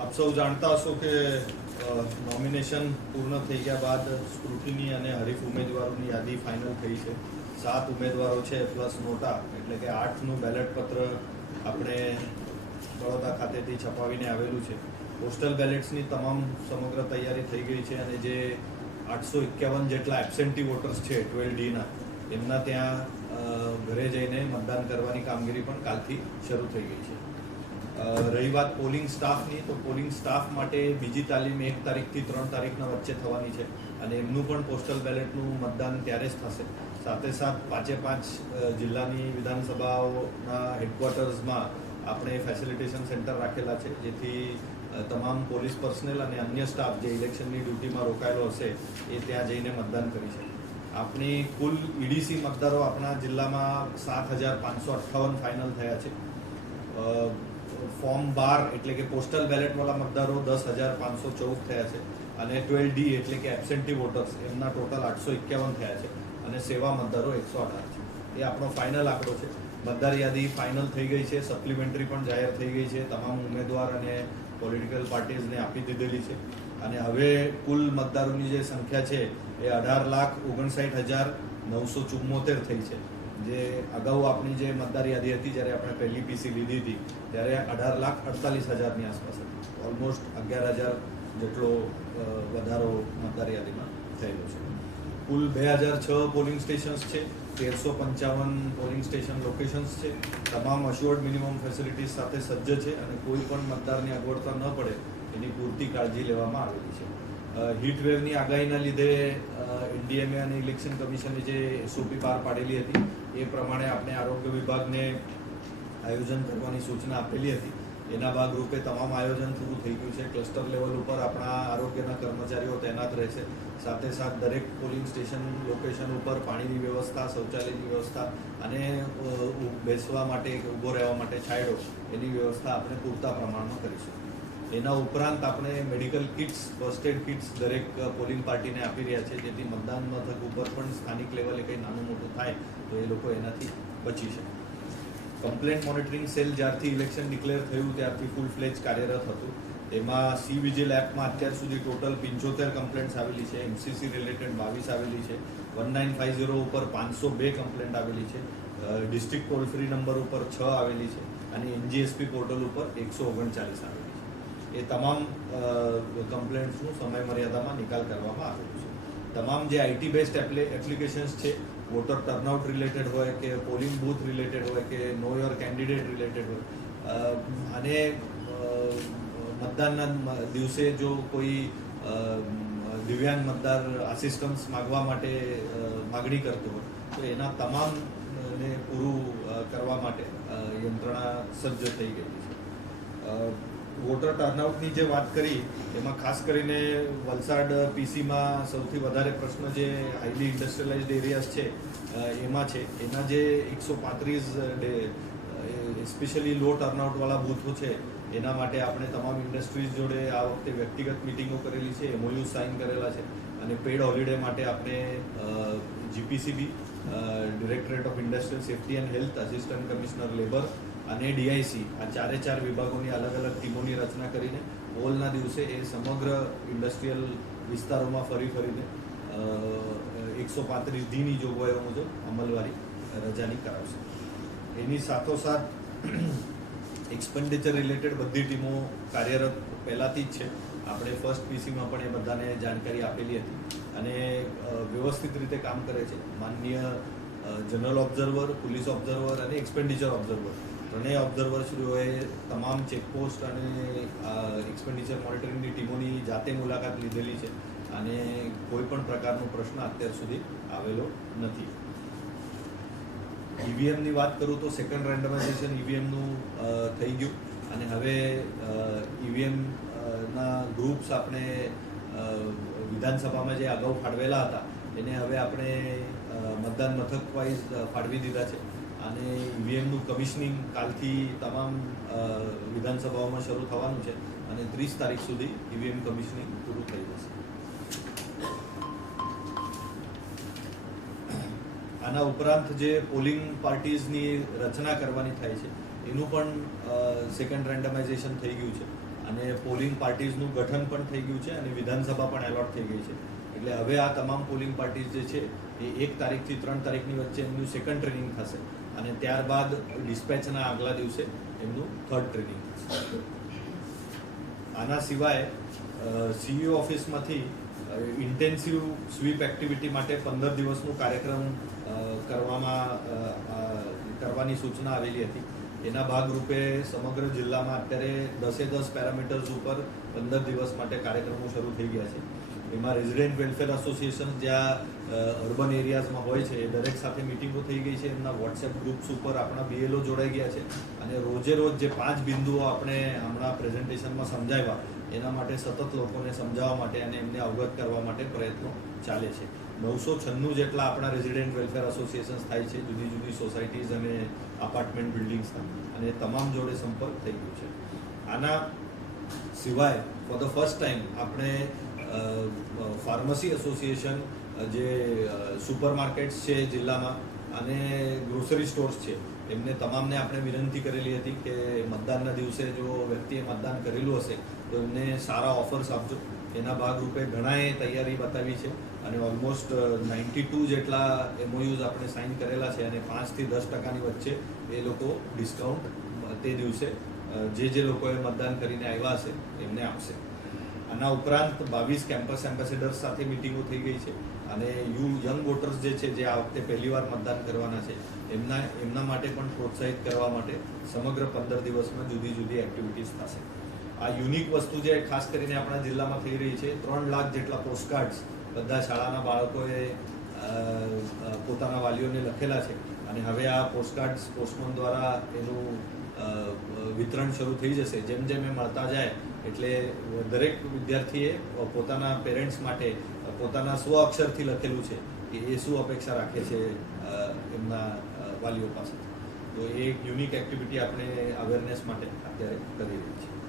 આપ સૌ જાણતા હશો કે નોમિનેશન પૂર્ણ થઈ ગયા બાદ સ્ક્રુટિની અને હરીફ ઉમેદવારોની યાદી ફાઇનલ થઈ છે. 7 ઉમેદવારો છે પ્લસ નોટા, એટલે કે 8નું બેલેટ પત્ર આપણે બરોડા ખાતેથી છપાવીને આવેલું છે. પોસ્ટલ બેલેટ્સની તમામ સમગ્ર તૈયારી થઈ ગઈ છે અને જે 851 જેટલા એબસેન્ટી વોટર્સ છે 12Dના, એમના ત્યાં ઘરે જઈને મતદાન કરવાની કામગીરી પણ કાલથી શરૂ થઈ ગઈ છે. રહી વાત પોલિંગ સ્ટાફની, તો પોલિંગ સ્ટાફ માટે બીજી તાલીમ 1 તારીખથી 3 તારીખના વચ્ચે થવાની છે અને એમનું પણ પોસ્ટલ બેલેટનું મતદાન ત્યારે જ થશે. સાથે સાથ 5 જિલ્લાની વિધાનસભાઓના હેડક્વાર્ટર્સમાં આપણે ફેસિલિટેશન સેન્ટર રાખેલા છે, જેથી તમામ પોલીસ પર્સનલ અને અન્ય સ્ટાફ જે ઇલેક્શનની ડ્યુટીમાં રોકાયેલો હશે એ ત્યાં જઈને મતદાન કરી શકે. આપણી કુલ ઈડીસી મતદારો આપણા જિલ્લામાં 7,558 ફાઇનલ થયા છે. ફોર્મ 12 એટલે કે પોસ્ટલ બેલેટવાળા મતદારો 10,514 થયા છે અને 12D એટલે કે એબસેન્ટી વોટર્સ એમના ટોટલ 851 થયા છે અને સેવા મતદારો 118 છે. એ આપણો ફાઇનલ આંકડો છે. મતદાર યાદી ફાઇનલ થઈ ગઈ છે, સપ્લિમેન્ટરી પણ જાહેર થઈ ગઈ છે, તમામ ઉમેદવાર અને પોલિટિકલ પાર્ટીઝને આપી દીધેલી છે અને હવે કુલ મતદારોની જે સંખ્યા છે એ 18,59,974 થઈ છે. જે અગાઉ આપણી જે મતદાર યાદી હતી જ્યારે આપણે પહેલી પીસી લીધી હતી ત્યારે 18,48,000ની આસપાસ હતી. ઓલમોસ્ટ 11,000 જેટલો વધારો મતદાર યાદીમાં થયેલો છે. કુલ 2,006 પોલિંગ સ્ટેશન્સ છે, 1,355 પોલિંગ સ્ટેશન લોકેશન્સ છે. તમામ અશ્યોર્ડ મિનિમમ ફેસિલિટીઝ સાથે સજ્જ છે અને કોઈ પણ મતદારની અગવડતા ન પડે એની પૂરતી કાળજી લેવામાં આવેલી છે. હીટ વેવની આગાહીના લીધે એનડીએમએ અને ઇલેક્શન કમિશને જે એસઓપી બહાર પાડેલી હતી એ પ્રમાણે આપણે આરોગ્ય વિભાગને આયોજન કરવાની સૂચના આપેલી હતી. એના ભાગરૂપે તમામ આયોજન પૂરું થઈ ગયું છે. ક્લસ્ટર લેવલ ઉપર આપણા આરોગ્યના કર્મચારીઓ તૈનાત રહેશે. સાથે સાથ દરેક પોલિંગ સ્ટેશન લોકેશન ઉપર પાણીની વ્યવસ્થા, શૌચાલયની વ્યવસ્થા અને બેસવા માટે, ઊભો રહેવા માટે છાંયડો, એની વ્યવસ્થા આપણે પૂરતા પ્રમાણમાં કરીશું. એના ઉપરાંત આપણે medical kits, first aid kits દરેક પોલિંગ પાર્ટીને આપી રહ્યા છે, જેથી મતદાન મથક ઉપર પણ સ્થાનિક લેવલે કંઈ નાનું મોટું થાય તો એ લોકો એનાથી બચી શકે. કમ્પ્લેન્ટ મોનિટરિંગ સેલ જ્યારથી ઇલેક્શન ડિક્લેર થયું ત્યારથી ફૂલ ફ્લેજ કાર્યરત હતું. એમાં સી વિજિલ એપમાં અત્યાર સુધી ટોટલ 75 કમ્પ્લેન્ટ્સ આવેલી છે, એમસીસી રિલેટેડ 22 આવેલી છે, 1950 ઉપર 502 કમ્પ્લેન્ટ આવેલી છે, ડિસ્ટ્રિક્ટ ટોલ ફ્રી નંબર ઉપર 6 આવેલી છે અને એનજીએસપી પોર્ટલ ઉપર 139 આવેલી છે. એ તમામ કમ્પ્લેન્ટ્સનું સમય મર્યાદામાં નિકાલ કરવામાં આવેલો છે. તમામ જે આઈટી બેસ્ડ એપ્લિકેશન્સ છે, વોટર ટર્નઆઉટ રિલેટેડ હોય કે પોલિંગ બૂથ રિલેટેડ હોય કે નો યોર કેન્ડિડેટ રિલેટેડ હોય, અને મતદાનના દિવસે જો કોઈ દિવ્યાંગ મતદાર આસિસ્ટન્સ માગવા માટે માગણી કરતો હોય તો એના તમામને પૂરું કરવા માટે યંત્રણા સજ્જ થઈ ગઈ છે. વોટર ટર્નઆઉટની જે વાત કરી એમાં ખાસ કરીને વલસાડ પીસીમાં સૌથી વધારે પ્રશ્ન જે હાઈલી ઇન્ડસ્ટ્રીયલાઇઝડ એરિયાઝ છે એમાં છે. એના જે 135 સ્પેશિયલી લો ટર્નઆઉટવાળા બૂથો છે એના માટે આપણે તમામ ઇન્ડસ્ટ્રીઝ જોડે આ વખતે વ્યક્તિગત મિટિંગો કરેલી છે, એમઓયુ સાઇન કરેલા છે અને પેડ હોલિડે માટે આપણે GPCB, directorate of industrial safety and health, assistant commissioner labour અને ડીઆઈસી, આ 4 વિભાગોની અલગ અલગ ટીમોની રચના કરીને હોલના દિવસે એ સમગ્ર ઇન્ડસ્ટ્રીયલ વિસ્તારોમાં ફરીને 135Dની જોગવાઈઓ મુજબ અમલવારી રજાની કરાવશે. એની સાથોસાથ એક્સપેન્ડિચર રિલેટેડ બધી ટીમો કાર્યરત પહેલાંથી જ છે. આપણે ફર્સ્ટ પીસીમાં પણ એ બધાને જાણકારી આપેલી હતી અને વ્યવસ્થિત રીતે કામ કરે છે. માનનીય જનરલ ઓબ્ઝર્વર, પોલીસ ઓબ્ઝર્વર અને એક્સપેન્ડિચર ઓબ્ઝર્વર, ત્રણેય ઓબ્ઝર્વર્સશ્રીઓએ તમામ ચેકપોસ્ટ અને એક્સપેન્ડિચર મોનિટરિંગની ટીમોની જાતે મુલાકાત લીધેલી છે અને કોઈ પણ પ્રકારનો પ્રશ્ન અત્યાર સુધી આવેલો નથી. ઈવીએમની વાત કરું તો સેકન્ડ રેન્ડમાઇઝેશન ઈવીએમનું થઈ ગયું અને હવે ઈવીએમના ગ્રુપ્સ આપણે વિધાનસભામાં જે અગાઉ ફાળવેલા હતા એને હવે આપણે મતદાન મથક વાઇઝ ફાળવી દીધા છે અને ઈવીએમનું કમિશનિંગ કાલથી તમામ વિધાનસભાઓમાં શરૂ થવાનું છે અને 30 તારીખ સુધી ઈવીએમ કમિશનિંગ પૂરું થઈ જશે. આના ઉપરાંત જે પોલિંગ પાર્ટીઝની રચના કરવાની થાય છે એનું પણ સેકન્ડ રેન્ડમાઇઝેશન થઈ ગયું છે અને પોલિંગ પાર્ટીઝનું ગઠન પણ થઈ ગયું છે અને વિધાનસભા પણ એલોટ થઈ ગઈ છે. એટલે હવે આ તમામ પોલિંગ પાર્ટીઝ જે છે એ 1 તારીખથી 3 તારીખની વચ્ચે એમનું સેકન્ડ ટ્રેનિંગ થશે અને ત્યારબાદ ડિસ્પેચના આગલા દિવસે એમનું થર્ડ ટ્રેનિંગ થશે. આના સિવાય સીઈઓ ઓફિસમાંથી ઇન્ટેન્સિવ સ્વીપ એક્ટિવિટી માટે 15 દિવસનો કાર્યક્રમ કરવાની સૂચના આવેલી હતી. એના ભાગરૂપે સમગ્ર જિલ્લામાં અત્યારે 10 પેરામીટર્સ ઉપર 15 દિવસ માટે કાર્યક્રમો શરૂ થઈ ગયા છે. એમાં રેઝિડેન્ટ વેલફેર એસોસિએશન જ્યાં અર્બન એરિયાઝમાં હોય છે એ દરેક સાથે મિટિંગો થઈ ગઈ છે. એમના વોટ્સએપ ગ્રુપ્સ ઉપર આપણા બીએલઓ જોડાઈ ગયા છે અને રોજે રોજ જે 5 બિંદુઓ આપણે હમણાં પ્રેઝન્ટેશનમાં સમજાવ્યા એના માટે સતત લોકોને સમજાવવા માટે અને એમને અવગત કરવા માટે પ્રયત્નો ચાલે છે. 996 જેટલા આપણા રેઝિડેન્ટ વેલફેર એસોસિએશન્સ થાય છે, જુદી જુદી સોસાયટીઝ અને અપાર્ટમેન્ટ બિલ્ડિંગ્સના, અને તમામ જોડે સંપર્ક થઈ ગયો છે. આના સિવાય ફોર ધ ફર્સ્ટ ટાઈમ આપણે ફાર્મસી એસોસિએશન જે સુપર માર્કેટ્સ છે જિલ્લામાં અને ગ્રોસરી સ્ટોર્સ છે એમને તમામને આપણે વિનંતી કરેલી હતી કે મતદાનના દિવસે જો વ્યક્તિએ મતદાન કરેલું હશે તો એમને સારા ઓફર્સ આપજો. એના ભાગરૂપે ઘણાએ તૈયારી બતાવી છે અને ઓલમોસ્ટ 92 જેટલા MOUs આપણે સાઇન કરેલા છે અને 5 થી 10% વચ્ચે એ લોકો ડિસ્કાઉન્ટ તે દિવસે જે લોકોએ મતદાન કરીને આવ્યા હશે એમને આપશે. આના ઉપરાંત 22 કેમ્પસ એમ્બેસેડર્સ સાથે મિટિંગો થઈ ગઈ છે અને યંગ વોટર્સ જે છે જે આ વખતે પહેલીવાર મતદાન કરવાના છે એમના માટે પણ પ્રોત્સાહિત કરવા માટે સમગ્ર 15 દિવસમાં જુદી જુદી એક્ટિવિટીઝ થશે. આ યુનિક વસ્તુ જે ખાસ કરીને આપણા જિલ્લામાં થઈ રહી છે, 3 લાખ જેટલા પોસ્ટકાર્ડ્સ બધા શાળાના બાળકોએ પોતાના વાલીઓને લખેલા છે અને હવે આ પોસ્ટકાર્ડ્સ પોસ્ટમેન દ્વારા એનું વિતરણ શરૂ થઈ જશે. જેમ જેમ એ મળતા જાય એટલે દરેક વિદ્યાર્થીએ પોતાના પેરેન્ટ્સ માટે પોતાના સ્વ અક્ષરથી લખેલું છે કે એ શું અપેક્ષા રાખે છે એમના વાલીઓ પાસે. તો એ એક યુનિક એક્ટિવિટી આપણે અવેરનેસ માટે અત્યારે કરી રહી છે.